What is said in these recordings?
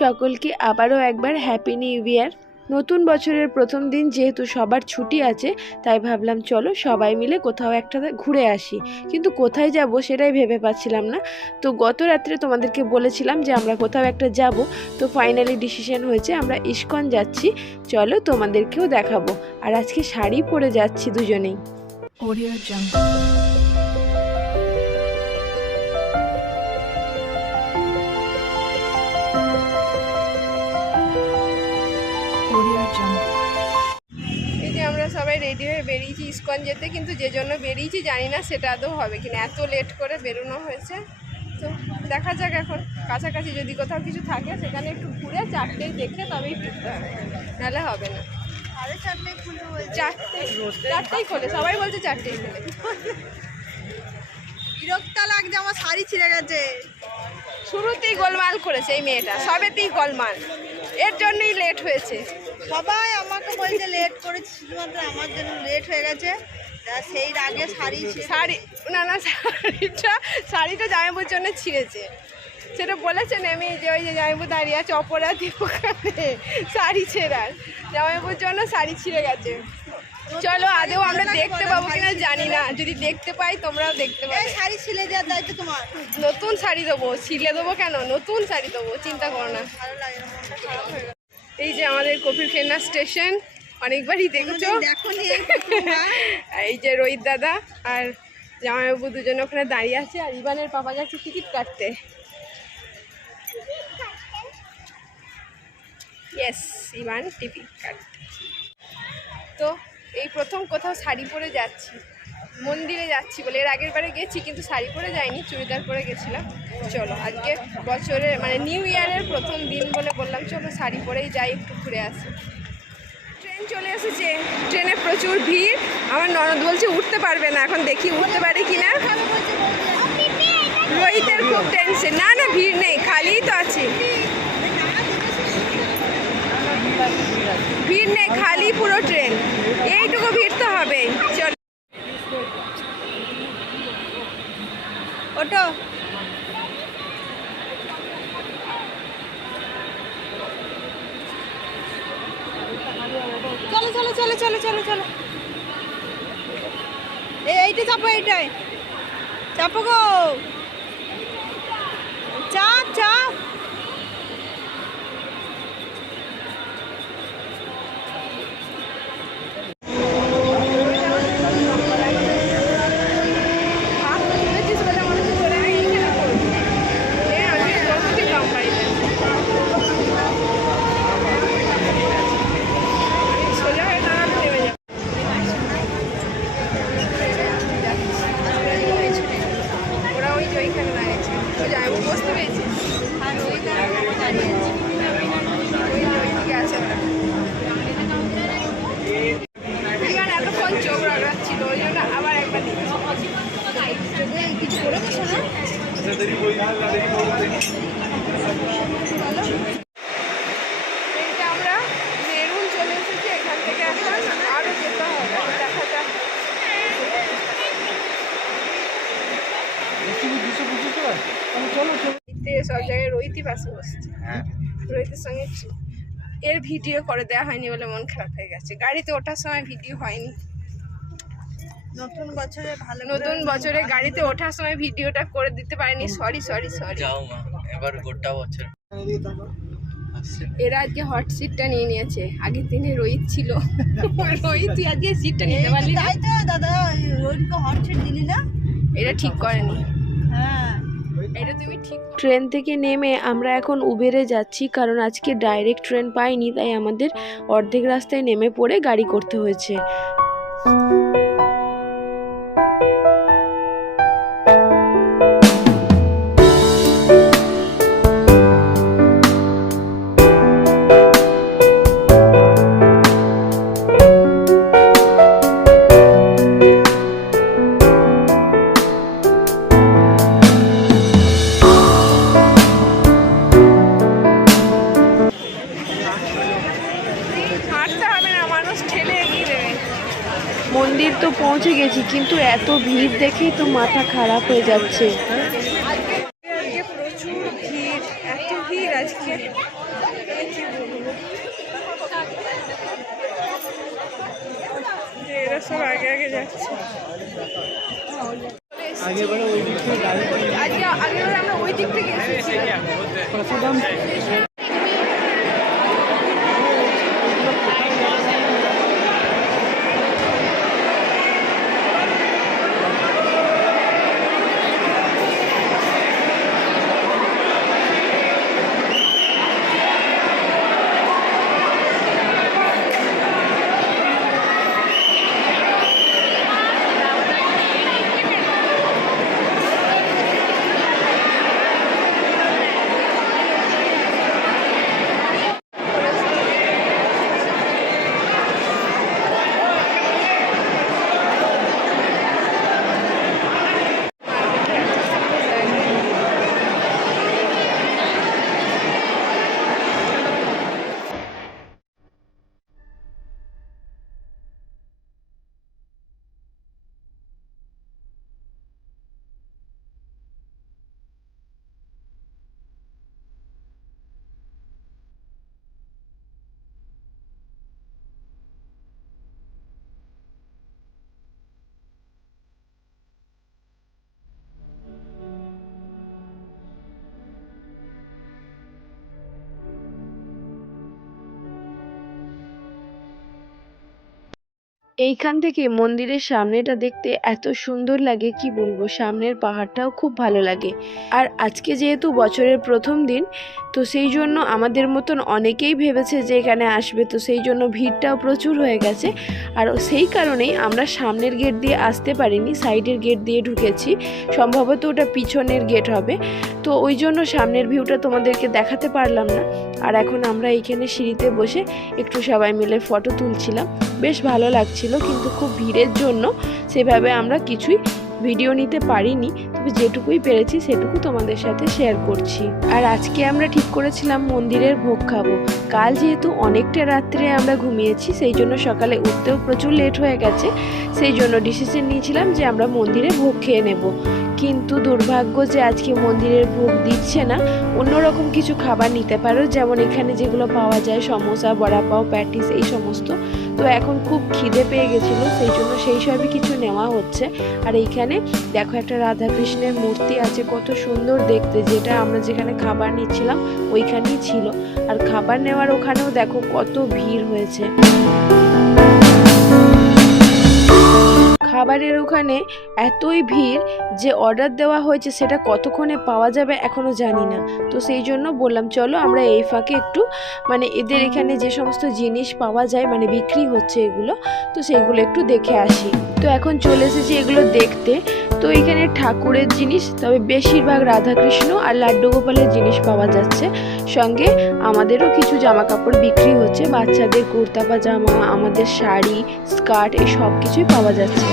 সকলকে আবারও একবার হ্যাপি নিউ ইয়ার। নতুন বছরের প্রথম দিন যেহেতু সবার ছুটি আছে, তাই ভাবলাম চলো সবাই মিলে কোথাও একটা ঘুরে আসি, কিন্তু কোথায় যাব সেটাই ভেবে পাচ্ছিলাম না। তো গত রাত্রে তোমাদেরকে বলেছিলাম যে আমরা কোথাও একটা যাব, তো ফাইনালি ডিসিশন হয়েছে আমরা ইস্কন যাচ্ছি। চলো তোমাদেরকেও দেখাবো। আর আজকে শাড়ি পরে যাচ্ছি দুজনেই। Audio Jungle। এই যে আমরা সবাই রেডি হয়ে বেরিয়েছি ইস্কন যেতে, কিন্তু যে জন্য বেরিয়েছি জানি না সেটা আদৌ হবে কিনা, এত লেট করে বেরোনো হয়েছে। তো দেখা যাক, এখন কাছাকাছি যদি কোথাও কিছু থাকে সেখানে একটু ঘুরে 4টেই দেখে তবেই ফিরতে হবে, নাহলে হবে না। 4:30 খুলে, 4টেই খোলে, সবাই বলছে 4টেই খোলে। বিরক্ত লাগছে, আমার শাড়ি ছিঁড়ে গেছে। শুরুতেই গোলমাল করেছে এই মেয়েটা, সবেতেই গোলমাল, এর জন্যই লেট হয়েছে। সবাই আমাকে বলছে লেট করেছি, শুধুমাত্র আমার জন্য লেট হয়ে গেছে। তা সেই রাগে শাড়ি না শাড়িটা জামাইবুর জন্য ছিঁড়েছে, সেটা বলেছেন। আমি যে ওই যে জামাইবু দাঁড়িয়ে আছে অপরাধী, ওখানে শাড়ি ছেঁড়ার, জামাইবুর জন্য শাড়ি ছিঁড়ে গেছে। চলো আদেও আমরা দেখতে পাবো কিনা জানি না, যদি দেখতে পাই তোমরাও দেখতে পাবে। শাড়ি ছিলে দেওয়ার দায়িত্ব তোমার। নতুন শাড়ি দেবো, ছিলে দেবো কেন, নতুন শাড়ি দেবো, চিন্তা করো না। ভালো লাগে না, মনটা খারাপ হয়ে গেল। এই যে আমাদের কপিলখানা স্টেশন, অনেকবারই দেখেছো। এই যে রোহিত দাদা আর জামাইবাবু দুজন ওখানে দাঁড়িয়ে আছে, আর ইবানের পাপা যাচ্ছে টিকিট কাটতে। ইয়েস, ইবান টিকিট কাটতে। তো এই প্রথম কোথাও শাড়ি পরে যাচ্ছি, মন্দিরে যাচ্ছি বলে। এর আগের বারে গেছি কিন্তু শাড়ি পরে যাইনি, চুড়িদার পরে গেছিলাম। চলো আজকে বছরের মানে নিউ ইয়ারের প্রথম দিন বলে বললাম চলো শাড়ি পরেই যাই, একটু ঘুরে আসি। ট্রেন চলে এসেছে, ট্রেনে প্রচুর ভিড়। আমার ননদ বলছে উঠতে পারবে না, এখন দেখি উঠতে পারে কিনা। রোহিতের খুব টেনশন। না না ভিড় নেই, খালিই তো আছে, ভিড় নেই, খালি পুরো ট্রেন। এইটুকু ভিড় তো হবে। চলো ওঠো। চলো চলো চলো চলো চলো চলো, এইটা চাপো, এইটাই চাপো গো, চাপ চাপ। আমরা মেরুন চলে এসেছি, এখান থেকে এখন আরো যেতে হবে, দেখা যাক। সব জায়গায় রোহিতই পাশে বসছে, রোহিতের সঙ্গে এর ভিডিও করে দেওয়া হয়নি বলে মন খারাপ হয়ে গেছে। গাড়িতে ওঠার সময় ভিডিও হয়নি, নতুন বছরে ভালো, নতুন বছরে গাড়িতে ওঠার সময় ভিডিওটা করে দিতে পারিনি, সরি সরি সরি। এবার গোটা বছর এরা আজকে হট সিটটা নিয়ে নিয়েছে, আগের দিনে রোহিত ছিল। রোহিত তুই আজকে সিটটা নিতে পারলি না। তাই তো দাদা, রোহিতকে হট সিট দিলি না, এটা ঠিক করেনি। হ্যাঁ এটা তুমি ঠিক। ট্রেন থেকে নেমে আমরা এখন উবেরে যাচ্ছি, কারণ আজকে ডাইরেক্ট ট্রেন পাইনি, তাই আমাদের অর্ধেক রাস্তায় নেমে পড়ে গাড়ি করতে হয়েছে। মন্দির তো পৌঁছে গেছি, কিন্তু এত ভিড় দেখেই তো মাথা খারাপ হয়ে যাচ্ছে। প্রচুর ভিড়, এত ভিড় আজকে। আজকে মানে কি বলবো, যে এরা সব আগে আগে যাচ্ছে। আজকে আগের বার আমরা ওই দিক থেকে এসেছিলাম। এইখান থেকে মন্দিরের সামনেটা দেখতে এত সুন্দর লাগে কি বলবো, সামনের পাহাড়টাও খুব ভালো লাগে। আর আজকে যেহেতু বছরের প্রথম দিন, তো সেই জন্য আমাদের মতন অনেকেই ভেবেছে যে এখানে আসবে, তো সেই জন্য ভিড়টাও প্রচুর হয়ে গেছে। আর সেই কারণেই আমরা সামনের গেট দিয়ে আসতে পারিনি, সাইডের গেট দিয়ে ঢুকেছি। সম্ভবত ওটা পিছনের গেট হবে, তো ওই জন্য সামনের ভিউটা তোমাদেরকে দেখাতে পারলাম না। আর এখন আমরা এইখানে সিঁড়িতে বসে একটু সবাই মিলে ফটো তুলছিলাম, বেশ ভালো লাগছিল। কিন্তু খুব ভিড়ের জন্য সেভাবে আমরা কিছুই ভিডিও নিতে পারিনি, তবে যেটুকুই পেরেছি সেটুকু তোমাদের সাথে শেয়ার করছি। আর আজকে আমরা ঠিক করেছিলাম মন্দিরের ভোগ খাবো। কাল যেহেতু অনেকটা রাত্রে আমরা ঘুমিয়েছি, সেই জন্য সকালে উঠতেও প্রচুর লেট হয়ে গেছে, সেই জন্য ডিসিশন নিয়েছিলাম যে আমরা মন্দিরে ভোগ খেয়ে নেব। কিন্তু দুর্ভাগ্য যে আজকে মন্দিরের ভোগ দিচ্ছে না, অন্যরকম কিছু খাবার নিতে পারো, যেমন এখানে যেগুলো পাওয়া যায় সমোসা, বড়াপাও, প্যাটিস, এই সমস্ত। তো এখন খুব খিদে পেয়ে গেছিলো, সেই জন্য সেই সবই কিছু নেওয়া হচ্ছে। আর এইখানে দেখো একটা রাধাকৃষ্ণের মূর্তি আছে, কত সুন্দর দেখতে, যেটা আমরা যেখানে খাবার নিচ্ছিলাম ওইখানেই ছিল। আর খাবার নেওয়ার ওখানেও দেখো কত ভিড় হয়েছে। খাবারের ওখানে এতই ভিড় যে অর্ডার দেওয়া হয়েছে সেটা কতক্ষণে পাওয়া যাবে এখনও জানি না। তো সেই জন্য বললাম চলো আমরা এই ফাঁকে একটু মানে এদের এখানে যে সমস্ত জিনিস পাওয়া যায়, মানে বিক্রি হচ্ছে এগুলো, তো সেইগুলো একটু দেখে আসি। তো এখন চলে এসেছি এগুলো দেখতে। তো এখানে ঠাকুরের জিনিস, তবে বেশিরভাগ রাধাকৃষ্ণ আর লাড্ডু গোপালের জিনিস পাওয়া যাচ্ছে। সঙ্গে আমাদেরও কিছু জামা কাপড় বিক্রি হচ্ছে, বাচ্চাদের কুর্তা পাজামা, আমাদের শাড়ি, স্কার্ট, এই সব কিছুই পাওয়া যাচ্ছে।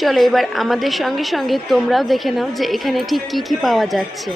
চলো এবার আমাদের সঙ্গে সঙ্গে তোমরাও দেখে নাও যে এখানে ঠিক কি কি পাওয়া যাচ্ছে।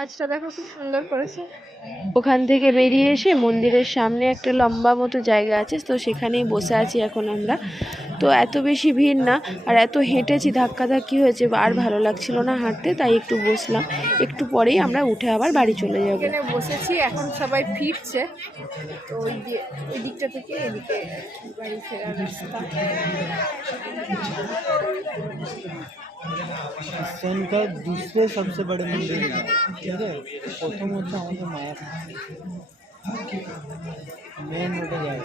আজটা দেখো কি সুন্দর করেছে। ওখান থেকে বেরিয়ে এসে মন্দিরের সামনে একটা লম্বা মতো জায়গা আছে, তো সেখানেই বসে আছি এখন আমরা। তো এত বেশি ভিড় না, আর এত হেঁটেছি, ধাক্কাধাক্কি হয়েছে, আর ভালো লাগছিল না হাঁটতে, তাই একটু বসলাম। একটু পরেই আমরা উঠে আবার বাড়ি চলে যাব। এখানে বসেছি, এখন সবাই ফিরছে, তো ওই দিকটা থেকে এদিকে বাড়ি ফেরার রাস্তা। पाकिस्तान का दूसरे सबसे बड़े मंदिर है, ठीक है। प्रथम होता हमारे माया मेन रोडे जाए।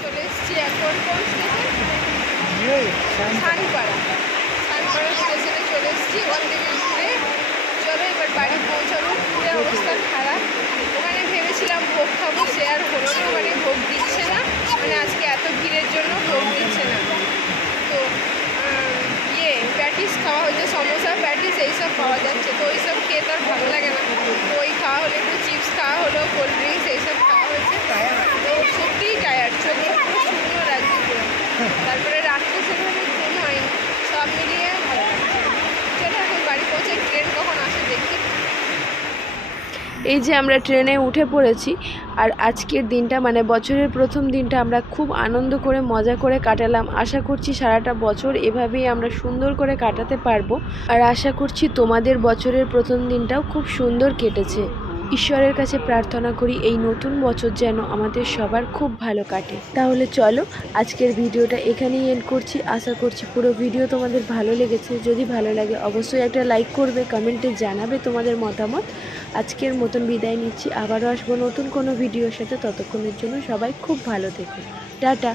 চলে এসেছি এখন কোন স্টেশন? খানপাড়া স্টেশনে চলে এসেছি। ওখান থেকে ঘুরে চলো এবার বাড়ি পৌঁছাবো। পুরো অবস্থা খারাপ। ওখানে ভেবেছিলাম ভোগ খাবো, সে আর হলো না, মানে ভোগ দিচ্ছে না, মানে আজকে এত ভিড়ের জন্য ভোগ দিচ্ছে না। তো প্যাটিস খাওয়া হচ্ছে, সমোসা প্যাটিস এইসব পাওয়া যাচ্ছে, তো ওইসব খেয়ে তো আর ভালো লাগে না। তো ওই খাওয়া হলো, একটু চিপস খাওয়া হলো, কোল্ড ড্রিঙ্কস এইসব খাওয়া হয়েছে। তো সত্যিই টায়ার্ড, চোখে পুরো শূন্য লাগছে পুরো। তারপরে রাত্রে সেভাবে ঘুম হয়নি, সব মিলিয়ে ভালো লাগছে। চলো এখন বাড়ি পৌঁছে ট্রেন কখন আসে দেখি। এই যে আমরা ট্রেনে উঠে পড়েছি, আর আজকের দিনটা মানে বছরের প্রথম দিনটা আমরা খুব আনন্দ করে মজা করে কাটালাম। আশা করছি সারাটা বছর এভাবেই আমরা সুন্দর করে কাটাতে পারবো, আর আশা করছি তোমাদের বছরের প্রথম দিনটাও খুব সুন্দর কেটেছে। ঈশ্বরের কাছে প্রার্থনা করি এই নতুন বছর যেন আমাদের সবার খুব ভালো কাটে। তাহলে চলো আজকের ভিডিওটা এখানেই এন্ড করছি। আশা করছি পুরো ভিডিও তোমাদের ভালো লেগেছে। যদি ভালো লাগে অবশ্যই একটা লাইক করবে, কমেন্টে জানাবে তোমাদের মতামত। আজকের মতন বিদায় নিচ্ছি, আবারও আসবো নতুন কোনো ভিডিওর সাথে। ততক্ষণের জন্য সবাই খুব ভালো থেকো, টাটা।